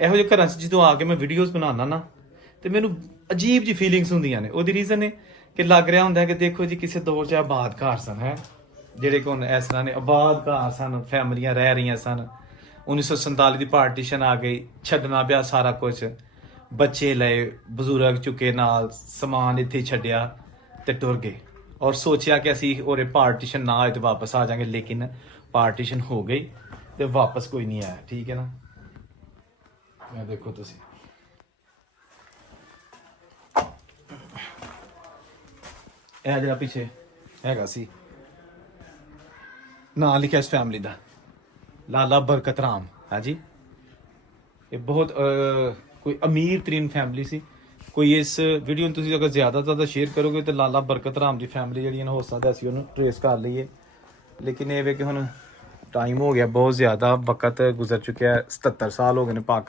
ਇਹੋ ਜਿਹੇ ਘਰਾਂ 'ਚ ਜਦੋਂ ਆ ਕੇ ਮੈਂ ਵੀਡੀਓਜ਼ ਬਣਾਉਣਾ ਨਾ ਤੇ ਮੈਨੂੰ ਅਜੀਬ ਜੀ ਫੀਲਿੰਗਸ ਹੁੰਦੀਆਂ ਨੇ। ਉਹਦੀ ਰੀਜ਼ਨ ਹੈ ਕਿ ਲੱਗ ਰਿਹਾ ਹੁੰਦਾ ਕਿ ਦੇਖੋ ਜੀ ਕਿਸੇ ਦੌਰ 'ਚ ਆਬਾਦ ਘਰ ਸਨ ਹੈ, ਜਿਹੜੇ ਕਿ ਹੁਣ ਇਸ ਤਰ੍ਹਾਂ ਨੇ ਆਬਾਦ ਘਰ ਸਨ, ਫੈਮਲੀਆਂ ਰਹਿ ਰਹੀਆਂ ਸਨ। 1947 ਦੀ ਪਾਰਟੀਸ਼ਨ ਆ ਗਈ, ਛੱਡਣਾ ਪਿਆ ਸਾਰਾ ਕੁਝ, ਬੱਚੇ ਲਏ, ਬਜ਼ੁਰਗ ਚੁੱਕੇ ਨਾਲ, ਸਮਾਨ ਇੱਥੇ ਹੀ ਛੱਡਿਆ ਤੇ ਟੁਰ ਗਏ। ਔਰ ਸੋਚਿਆ ਕਿ ਅਸੀਂ ਉਹਦੇ ਪਾਰਟੀਸ਼ਨ ਨਾ ਹੋਏ ਤੇ ਵਾਪਸ ਆ ਜਾਵਾਂਗੇ, ਲੇਕਿਨ ਪਾਰਟੀਸ਼ਨ ਹੋ ਗਈ ਤੇ ਵਾਪਸ ਕੋਈ ਨਹੀਂ ਆਇਆ। ਠੀਕ ਹੈ ਨਾ, ਇਹ ਦੇਖੋ ਤੁਸੀਂ ਇਹ ਜਿਹੜਾ ਪਿੱਛੇ ਹੈਗਾ ਸੀ ਨਾਂ ਲਿਖਿਆ ਇਸ ਫੈਮਿਲੀ ਦਾ, ਲਾਲਾ ਬਰਕਤ ਰਾਮ ਹੈ ਜੀ। ਇਹ ਬਹੁਤ ਕੋਈ ਅਮੀਰ ਤਰੀਨ ਫੈਮਿਲੀ ਸੀ। ਕੋਈ ਇਸ ਵੀਡੀਓ ਨੂੰ ਤੁਸੀਂ ਅਗਰ ਜ਼ਿਆਦਾ ਤੋਂ ਜ਼ਿਆਦਾ ਸ਼ੇਅਰ ਕਰੋਗੇ ਤਾਂ ਲਾਲਾ ਬਰਕਤ ਰਾਮ ਦੀ ਫੈਮਿਲੀ ਜਿਹੜੀ ਹੋ ਸਕਦਾ ਅਸੀਂ ਉਹਨੂੰ ਟਰੇਸ ਕਰ ਲਈਏ। ਲੇਕਿਨ ਇਹ ਵੇ ਕਿ ਹੁਣ ਟਾਈਮ ਹੋ ਗਿਆ ਬਹੁਤ ਜ਼ਿਆਦਾ, ਵਕਤ ਗੁਜ਼ਰ ਚੁੱਕਿਆ, 77 ਸਾਲ ਹੋ ਗਏ ਨੇ ਪਾਕ